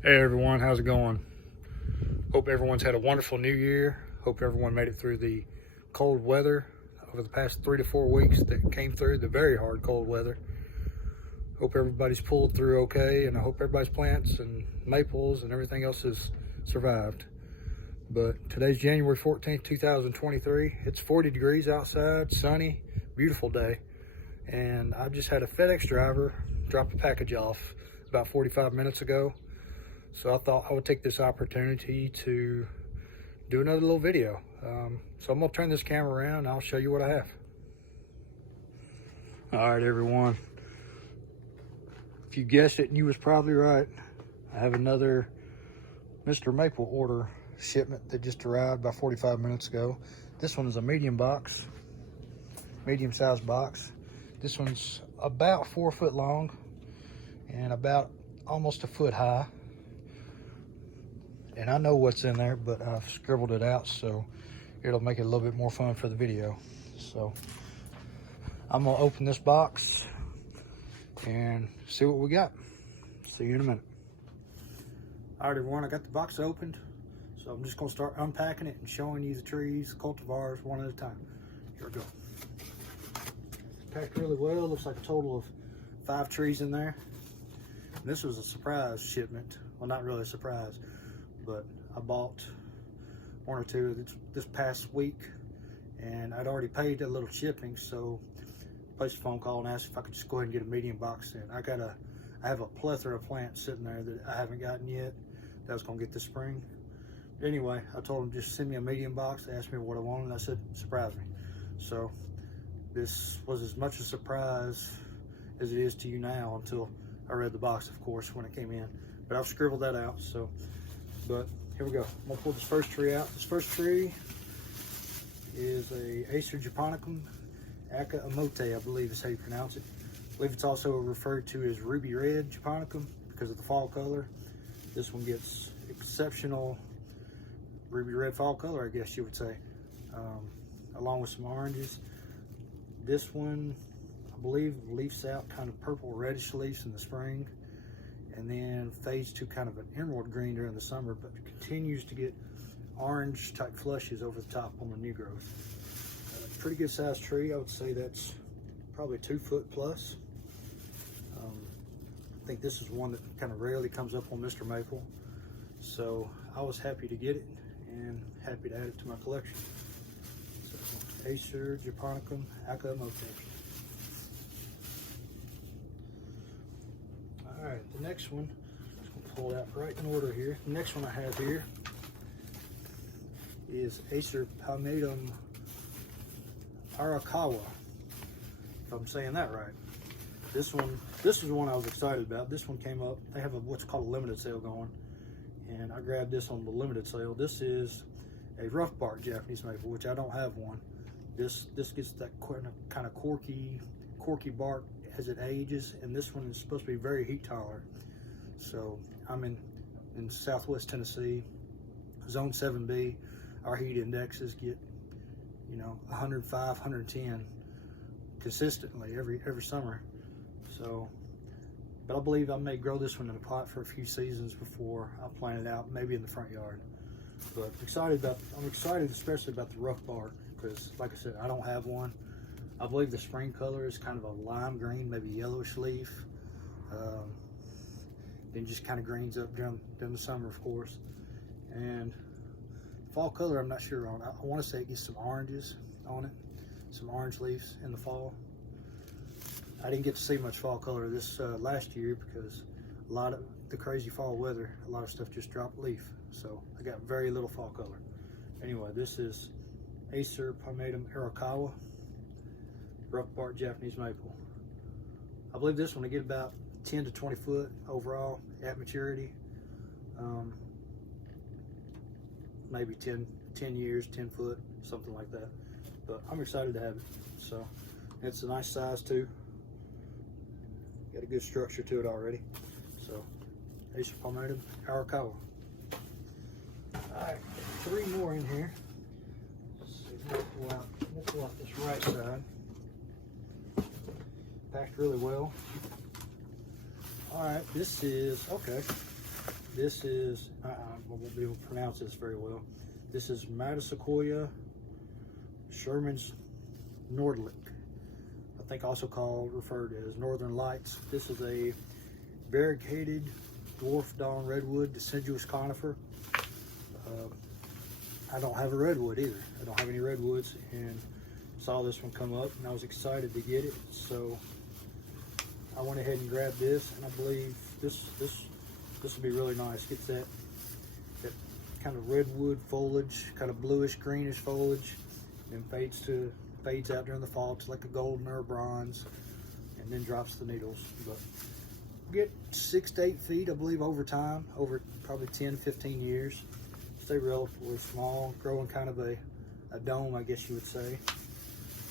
Hey everyone, how's it going? Hope everyone's had a wonderful new year. Hope everyone made it through the cold weather over the past 3 to 4 weeks that came through, the very hard cold weather. Hope everybody's pulled through okay, and I hope everybody's plants and maples and everything else has survived. But today's January 14th, 2023. It's 40 degrees outside, sunny, beautiful day. And I just had a FedEx driver drop a package off about 45 minutes ago. So I thought I would take this opportunity to do another little video. So I'm gonna turn this camera around and I'll show you what I have. All right, everyone. If you guessed it, and you was probably right. I have another Mr. Maple order shipment that just arrived about 45 minutes ago. This one is a medium-sized box. This one's about 4 foot long and about almost a foot high. And I know what's in there, but I've scribbled it out so it'll make it a little bit more fun for the video. So I'm gonna open this box and see what we got. See you in a minute. All right, everyone, I got the box opened. So I'm just gonna start unpacking it and showing you the trees, cultivars, one at a time. Here we go. Packed really well, looks like a total of 5 trees in there. And this was a surprise shipment. Well, not really a surprise, but I bought 1 or 2 this past week, and I'd already paid a little shipping, so I placed a phone call and asked if I could just go ahead and get a medium box in. I have a plethora of plants sitting there that I haven't gotten yet that I was gonna get this spring. Anyway, I told them just send me a medium box. They asked me what I wanted, and I said, surprise me. So this was as much a surprise as it is to you now until I read the box, of course, when it came in. But I've scribbled that out, so. But here we go. I'm gonna pull this first tree out. This first tree is a Acer japonicum, Aka Amote, I believe is how you pronounce it. I believe it's also referred to as ruby red japonicum because of the fall color. This one gets exceptional ruby red fall color, I guess you would say, along with some oranges. This one, I believe, leaves out kind of purple reddish leaves in the spring, and then fades to kind of an emerald green during the summer, but continues to get orange type flushes over the top on the new growth. Pretty good sized tree. I would say that's probably 2 foot plus. I think this is one that kind of rarely comes up on Mr. Maple. So I was happy to get it and happy to add it to my collection. So Acer japonicum, Aka Amote. All right, the next one, I'm just gonna pull it out right in order here. The next one I have here is Acer palmatum Arakawa, if I'm saying that right. This is one I was excited about. This one came up. They have what's called a limited sale going, and I grabbed this on the limited sale. This is a rough bark Japanese maple, which I don't have one. This gets that kind of corky bark as it ages, and this one is supposed to be very heat tolerant. So I'm in Southwest Tennessee, Zone 7B. Our heat indexes get 105, 110 consistently every summer. So, but I believe I may grow this one in a pot for a few seasons before I plant it out, maybe in the front yard. But I'm excited especially about the rough bark, because like I said, I don't have one. I believe the spring color is kind of a lime green, maybe yellowish leaf. Then just kind of greens up during the summer, of course. And fall color, I'm not sure on. I want to say it gets some oranges on it, some orange leaves in the fall. I didn't get to see much fall color this last year because a lot of the crazy fall weather, a lot of stuff just dropped leaf. So I got very little fall color. Anyway, this is Acer palmatum Arakawa, rough bark Japanese maple. I believe this one will get about 10 to 20 foot overall at maturity. Maybe 10 years, 10 foot, something like that. But I'm excited to have it. So it's a nice size too. Got a good structure to it already. So Acer palmatum Arakawa. All right, 3 more in here. Let's see, we'll pull out this right side. Packed really well. All right, this is This is, I won't be able to pronounce this very well. This is Matasequoia Sherman's Nordlich. I think also referred as Northern Lights. This is a variegated dwarf dawn redwood deciduous conifer. I don't have a redwood either. I don't have any redwoods, and saw this one come up and I was excited to get it. So I went ahead and grabbed this, and I believe this will be really nice. Gets that kind of redwood foliage, kind of bluish greenish foliage, and fades out during the fall to like a golden or a bronze, and then drops the needles. But get 6 to 8 feet, I believe, over time, over probably 10 to 15 years. Stay relatively small, growing kind of a dome, I guess you would say.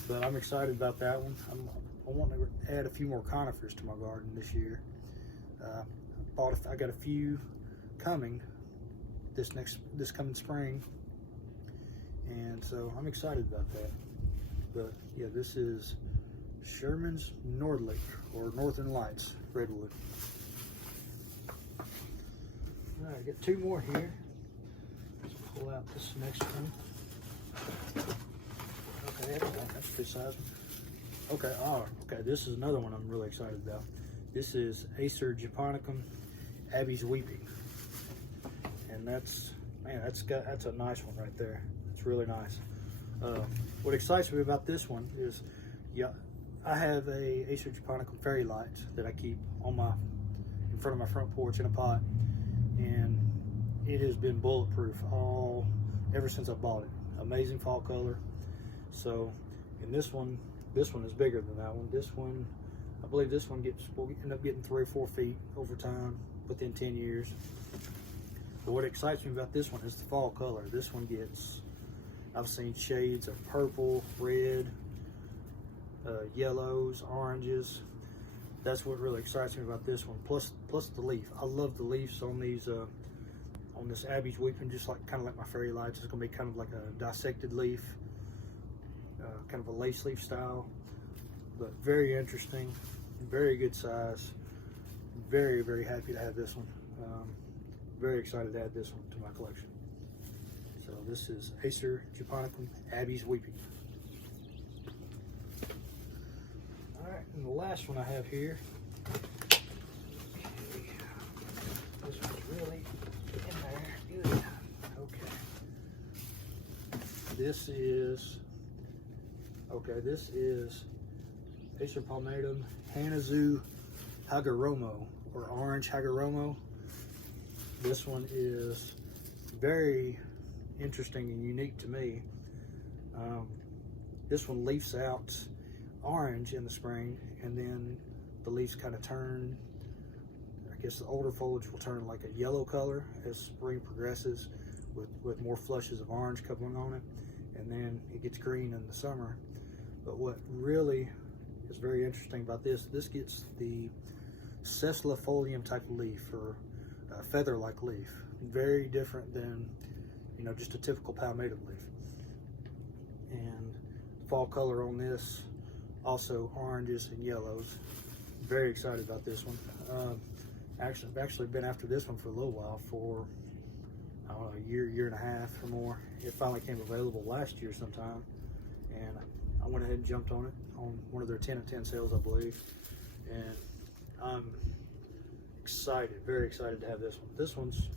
But I'm excited about that one. I want to add a few more conifers to my garden this year. I got a few coming this coming spring, and so I'm excited about that. But yeah, this is Sherman's Nordlich, or Northern Lights redwood. All right, got 2 more here. Let's pull out this next one. Okay, that's good size. Okay, okay, this is another one I'm really excited about. This is Acer japonicum, Abby's Weeping. And that's a nice one right there. It's really nice. What excites me about this one is, yeah, I have a Acer japonicum fairy light that I keep in front of my front porch in a pot, and it has been bulletproof ever since I bought it. Amazing fall color. So, and this one is bigger than that one. This one, I believe this one will end up getting 3 or 4 feet over time within 10 years. But what excites me about this one is the fall color. This one I've seen shades of purple, red, yellows, oranges. That's what really excites me about this one. Plus the leaf. I love the leaves on these, on this Abby's Weeping, just kind of like my fairy lights. It's gonna be kind of like a dissected leaf, kind of a lace leaf style, but very interesting, very good size. Very, very happy to have this one. Very excited to add this one to my collection. So this is Acer japonicum, Abby's Weeping. All right, and the last one I have here. Okay. This one's really in there. Good. Okay. This is Acer palmatum Hanazu Hagoromo, or orange Hagoromo. This one is very interesting and unique to me. This one leaves out orange in the spring, and then the leaves kind of turn, I guess the older foliage will turn like a yellow color as spring progresses, with more flushes of orange coming on it, and then it gets green in the summer. But what really is very interesting about this gets the sessilifolium type of leaf, or feather-like leaf. Very different than, just a typical palmatum leaf. And fall color on this, also oranges and yellows. Very excited about this one. I've actually been after this one for a little while, for I don't know, a year and a half or more. It finally came available last year sometime, and I went ahead and jumped on it on one of their 10 of 10 sales, I believe. And I'm excited, very excited to have this one. This one's,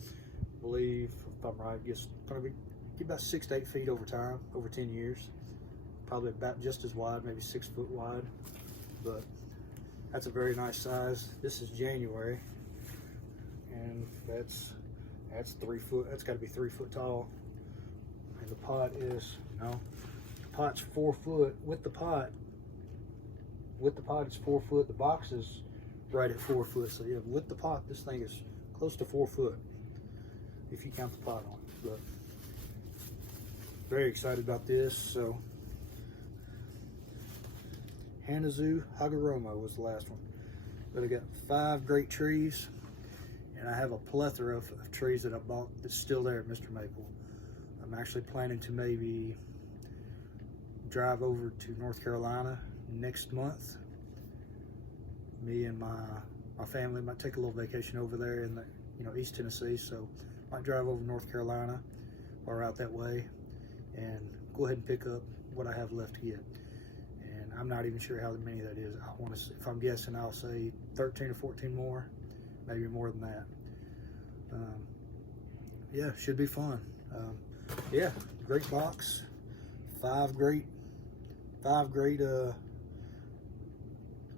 I believe, if I'm right, it's going to be about 6 to 8 feet over time, over 10 years. Probably about just as wide, maybe 6 foot wide. But that's a very nice size. This is January, and that's 3 foot. That's got to be 3 foot tall. And the pot is, the pot's 4 foot. With the pot it's 4 foot. The box is right at 4 foot. So yeah, with the pot, this thing is close to 4 foot if you count the pot on it. But very excited about this. So Hanazu Hagoromo was the last one. But I got 5 great trees, and I have a plethora of trees that I bought that's still there at Mr. Maple. I'm actually planning to maybe drive over to North Carolina next month. Me and my family might take a little vacation over there East Tennessee, so might drive over North Carolina or out that way and go ahead and pick up what I have left to get. And I'm not even sure how many that is. I want to, if I'm guessing, I'll say 13 or 14 more, maybe more than that. Yeah, should be fun. Yeah, great box. Five great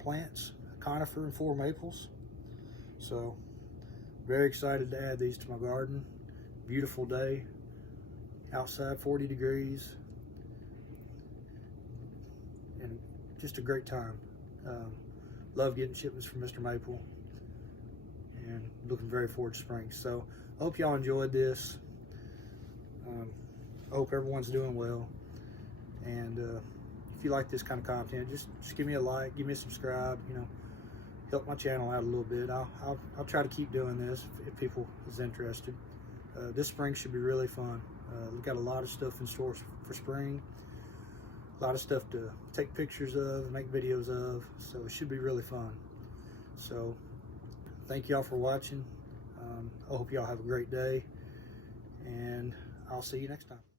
plants, a conifer and 4 maples. So very excited to add these to my garden. Beautiful day outside, 40 degrees, and just a great time. Love getting shipments from Mr. Maple, and looking very forward to spring. So I hope y'all enjoyed this. I hope everyone's doing well, and if you like this kind of content, just give me a like, give me a subscribe, help my channel out a little bit. I'll try to keep doing this if people is interested. This spring should be really fun. We've got a lot of stuff in store for spring, a lot of stuff to take pictures of, make videos of, so it should be really fun. So thank y'all for watching. I hope y'all have a great day, and I'll see you next time.